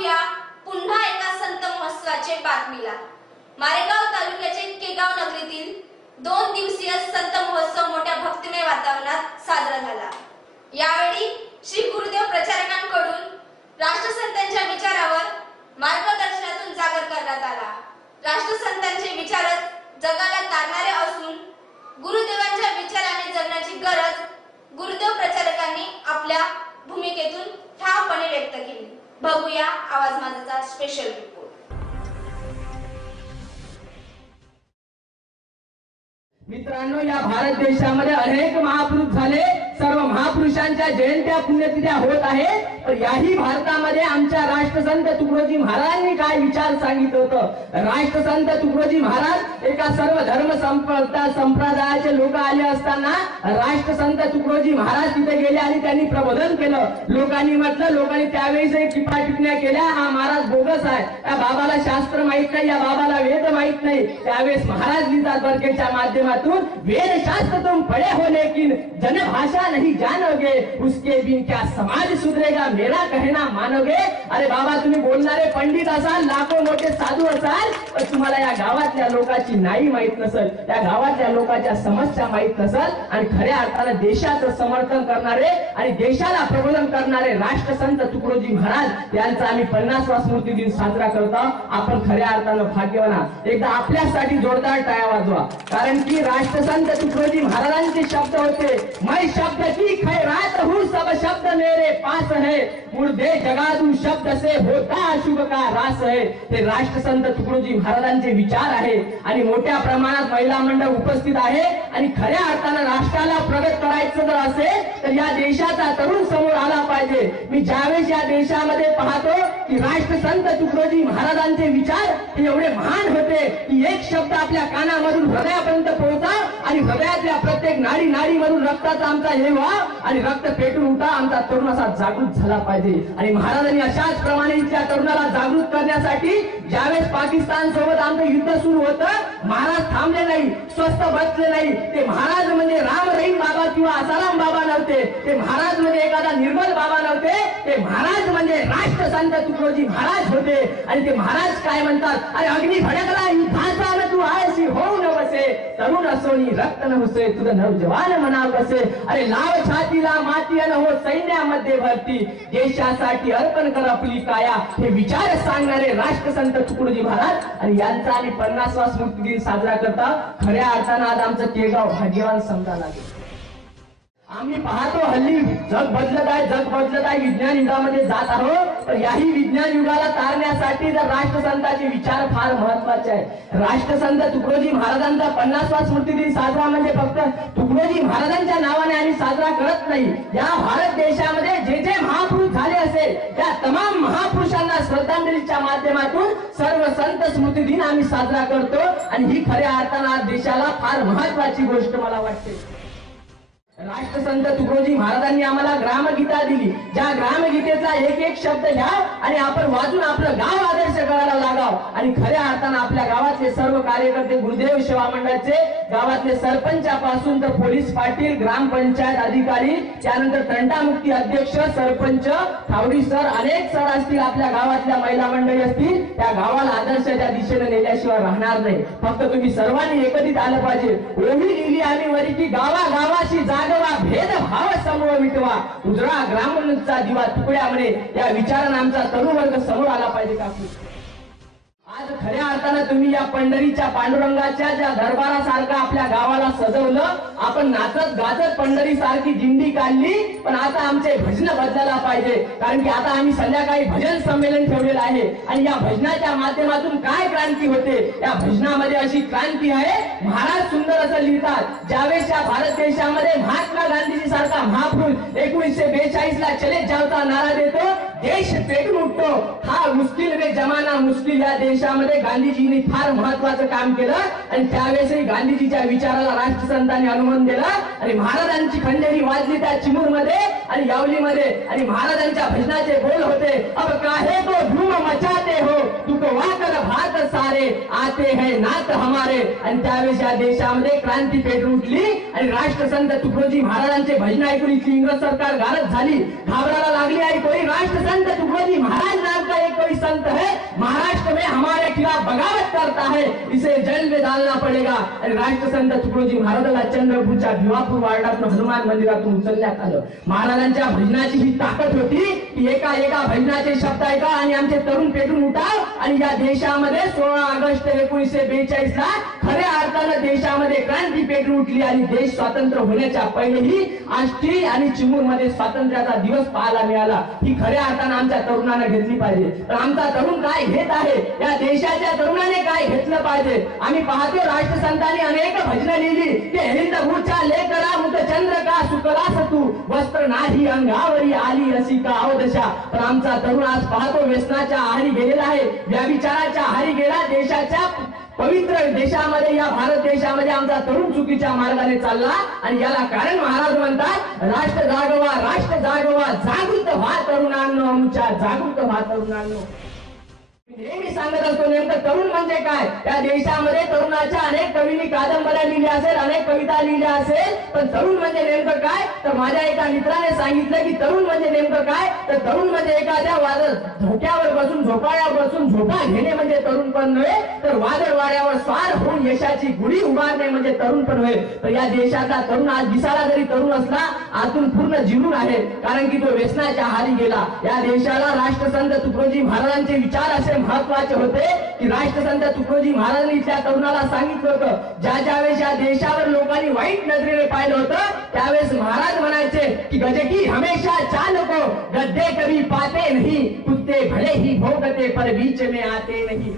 पाहूया पुन्हा एका संत महोत्सवाचे बातमीला. मारेगाव तालुक्याचे केगाव नगरीतील दोन दिवसीय संत महोत्सव मोठ्या भक्तिमय वातावरणात साजरा झाला. यावेळी श्री गुरुदेव प्रचारकांकडून राष्ट्रसंतांच्या विचारावर मार्गदर्शनातून जागर करण्यात आला. राष्ट्रसंतांचे विचारच जगाला तारणारे असून गुरुदेवांच्या विचाराने जगण्याची गरज मित्रांनो या भारत देशामध्ये अनेक महापुरुष झाले. सर्व महापुरुषांच्या जयंत्या पुण्यतिथ्या होत आहेत तर याही भारतामध्ये आमच्या राष्ट्रसंत तुकडोजी महाराजांनी काय विचार सांगितलं होतं? राष्ट्रसंत तुकडोजी महाराज एका सर्व धर्म संप्रदायाचे लोक आले असताना राष्ट्रसंत तुकडोजी महाराज तिथे गेले आणि त्यांनी प्रबोधन केलं. लोकांनी म्हटलं लोकांनी त्यावेळेस टिपा टिपण्या केल्या. हा महाराज बोगस आहे. या बाबाला शास्त्र माहीत नाही या बाबाला वेद माहीत नाही. त्यावेळेस महाराज लिहितात बरकेच्या माध्यमातून वेदशास्त्र तुम पढ़े हो लेकिन जनभाषा नहीं जानोगे उसके बिन क्या समाज सुधरेगा मेरा कहना मानोगे? अरे बाबा तुम्ही बोलणारे पंडित असाल लाखो मोठे साधू असाल पण तुम्हाला या गावातल्या लोकांची नाही माहीत नसल त्या गावातल्या लोकांच्या समस्या माहीत नसल आणि खऱ्या अर्थानं देशाचं समर्थन करणारे आणि देशाला प्रबोधन करणारे राष्ट्रसंत तुकडोजी महाराज यांचा आम्ही पन्नासवा स्मृती दिन साजरा करतो. आपण खऱ्या अर्थानं भाग्यवान एकदा आपल्यासाठी जोरदार टाळ्या वाजवा. कारण की राष्ट्रसंत तुकडोजी महाराजांचे शब्द होते मै शब्द की खैरात हूँ सब शब्द मेरे पास है। मुर्दे जगादू शब्द से होता शुभ का रास आहे? ते राष्ट्रसंत तुकडोजी महाराजांचे विचार आहे. आणि मोठ्या प्रमाणात महिला मंडळ उपस्थित आहे. आणि खऱ्या अर्थानं राष्ट्राला प्रगत करायचं जर असेल तर या देशाचा तरुण समोर आला पाहिजे. मी ज्यावेळेस या देशामध्ये पाहतो की राष्ट्रसंत तुकडोजी महाराजांचे विचार हे एवढे महान होते की एक शब्द आपल्या कानामधून हृदयापर्यंत पोहोचा आणि हृदयातल्या प्रत्येक नाडी नाडीमधून रक्ताचा आमचा हे व्हा आणि रक्त पेटून उठा. आमचा तरुण असा जागृत झाला पाहिजे. होती. आणि महाराजांनी अशाच प्रमाणे इथल्या तरुणाला जागृत करण्यासाठी ज्यावेळेस पाकिस्तान सोबत आमचं युद्ध सुरू होतं महाराज थांबले नाही स्वस्त बसले नाही. ते महाराज म्हणजे राम रहीम बाबा किंवा आसाराम बाबा नव्हते. ते महाराज म्हणजे एखादा निर्मल बाबा नव्हते. ते महाराज म्हणजे राष्ट्रसंत तुकडोजी महाराज होते. आणि ते महाराज काय म्हणतात? अरे अग्नी भडकला तरुण असोनी रक्त न हुसे तुझं नवजवान म्हणाव कसे अरे लाव छातीला माती अन हो सैन्यामध्ये भरती देशासाठी अर्पण कर आपली काया हे विचार सांगणारे राष्ट्रसंत तुकडोजी महाराज आणि यांचा आणि पन्नासवा स्मृती दिन साजरा करता खऱ्या अर्थानं आज आमचं केगाव भाग्यवान समजा लागेल आम्ही पाहतो हल्ली जग बदलत आहे जग बदलत आहे विज्ञान युगामध्ये जात आहोत. तर याही विज्ञान युगाला तारण्यासाठी जर राष्ट्रसंताचे विचार फार महत्त्वाचे आहे राष्ट्रसंत तुकडोजी महाराजांचा पन्नासवा स्मृती दिन साजरा म्हणजे फक्त तुकडोजी महाराजांच्या नावाने आम्ही साजरा करत नाही. या भारत देशामध्ये जे जे महापुरुष झाले असेल त्या तमाम महापुरुषांना श्रद्धांजलीच्या माध्यमातून सर्व संत स्मृती दिन आम्ही साजरा करतो. आणि ही खऱ्या अर्थानं आज देशाला फार महत्वाची गोष्ट मला वाटते. राष्ट्रसंत तुकडोजी महाराजांनी आम्हाला ग्रामगीता दिली. ज्या ग्रामगीतेचा एक एक शब्द घ्या आणि आपण वाचून आपलं गाव आदर्श करायला लागाव. आणि खऱ्या अर्थानं आपल्या गावातले सर्व कार्यकर्ते गुरुदेव सेवा मंडळाचे गावातले सरपंचापासून तर पोलीस पाटील ग्रामपंचायत अधिकारी त्यानंतर तंटामुक्ती अध्यक्ष सरपंच थावडी सर अनेक सर असतील आपल्या गावातल्या महिला मंडळी असतील त्या गावाला आदर्शाच्या दिशेने नेल्याशिवाय राहणार नाही. फक्त तुम्ही सर्वांनी एकत्रित आलं पाहिजे. एवढी लिहिली आम्ही वरी की गावा गावाशी जाग जागवा भेदभाव समोर मिटवा. उजळा ग्रामचा दिवा तुकड्या म्हणे. या विचारानं आमचा तरुण वर्ग समोर आला पाहिजे का? आज खऱ्या अर्थानं तुम्ही या पंढरीच्या पांडुरंगाच्या ज्या दरबारासारखं आपल्या गावाला सजवलं आपण नाचत गाजत पंढरी सारखी दिंडी काढली पण आता आमचे भजन बदलायला पाहिजे. कारण की आता आम्ही संध्याकाळी भजन संमेलन ठेवलेलं आहे. आणि या भजनाच्या माध्यमातून काय क्रांती होते? या भजनामध्ये अशी क्रांती आहे. महाराज सुंदर असं लिहितात ज्यावेळेस या भारत देशामध्ये महात्मा गांधीजी सारखा महापुरुष एकोणीसशे बेचाळीस ला चले जावता नारा देतो देश पेटून उठतो. हा मुश्किल जमाना मुश्किल या देशामध्ये गांधीजींनी फार महत्वाचं काम केलं आणि त्यावेळेसही गांधीजीच्या विचाराला राष्ट्रसंतांनी अनुमान दिलं आणि महाराजांची खंडेरी वाजली त्या चिमूरमध्ये आणि यावलीमध्ये आणि महाराजांच्या भजनाचे बोल होते. अब काहे तो धूम मचाते हो? आते हैं नात हमारे। आणि त्यावेळेस या देशामध्ये क्रांती पेटून उठली आणि राष्ट्रसंत तुकडोजी महाराजांचे भजन ऐकून इथली इंग्रज सरकार गारद झाली. घाबरायला लागली आहे कोणी? राष्ट्रसंत तुकडोजी महाराज नाम का एक कोई संत है. महाराष्ट्र में हमारे खिलाफ बगावत करता है. इसे जल में डालना पडेगा. आणि राष्ट्रसंत तुकडोजी महाराजाला चंद्रपूरच्या भिवापूर वार्डातून हनुमान मंदिरातून उचलण्यात आलं. महाराजांच्या भजनाची ही ताकद होती की एका एका भजनाचे शब्द ऐका आणि आमचे तरुण पेटून उठाव आणि या देशामध्ये सोळा ऑगस्ट एकोणीसशे बेचाळीस ला खऱ्या अर्थानं देशामध्ये क्रांती पेटून उठली आणि देश स्वातंत्र्य होण्याच्या पहिलेही आष्टी आणि चिमूरमध्ये स्वातंत्र्याचा दिवस पाहायला मिळाला. ही खऱ्या अर्थानं आमच्या तरुणांना घेतली पाहिजे. तर आमचा तरुण काय घेत आहे? या देशाच्या तरुणाने काय घेतलं पाहिजे? आम्ही पाहतो राष्ट्रसंतांनी अनेक भजनं लिहिली. की हिंद भूच्या लेकरा मुत चंद्र का सुकला सतू वस्त्र नाही अंगावरी आली अशी का अवदशा? पण आमचा तरुण आज पाहतो व्यसनाच्या आहारी गेलेला आहे. व्याविचाराच्या आहारी गेला देश देशाच्या पवित्र देशामध्ये या भारत देशामध्ये आमचा तरुण चुकीच्या मार्गाने चालला आणि याला कारण महाराज म्हणतात राष्ट्र जागवा राष्ट्र जागवा जागृत व्हा तरुणांनो आमच्या जागृत व्हा तरुणांनो. मी नेहमी सांगत असतो नेमकं तरुण म्हणजे काय? त्या देशामध्ये तरुणाच्या अनेक कवींनी कादंबऱ्या लिहिल्या असेल अनेक कविता लिहिल्या असेल पण तरुण म्हणजे नेमकं काय? तर माझ्या एका मित्राने सांगितलं की तरुण म्हणजे नेमकं काय? तर तरुण म्हणजे एखाद्या वादळ धोक्यावर बसून झोपाळ्यावर बसून झोपा घेणे म्हणजे तरुण पण नव्हे तर वादळ वाड्यावर स्वार होऊन यशाची गुढी उभारणे म्हणजे तरुण पण होय. तर या देशाचा तरुण आज दिसायला जरी तरुण असला आतून पूर्ण जिरून आहे कारण की तो व्यसनाच्या हारी गेला. या देशाला राष्ट्रसंत तुकडोजी महाराजांचे विचार असे महत्त्वाचे होते की राष्ट्रसंत तुकडोजी महाराजांनी त्या तरुणाला सांगितलं होतं ज्या ज्यावेळेस या देशावर लोकांनी वाईट नजरेने पाहिलं होतं त्यावेळेस महाराज म्हणायचे की गजकी हमेशा चालको गद्दे कभी पाते नाही कुत्ते भले ही भोगते पर बीच में आते नाही.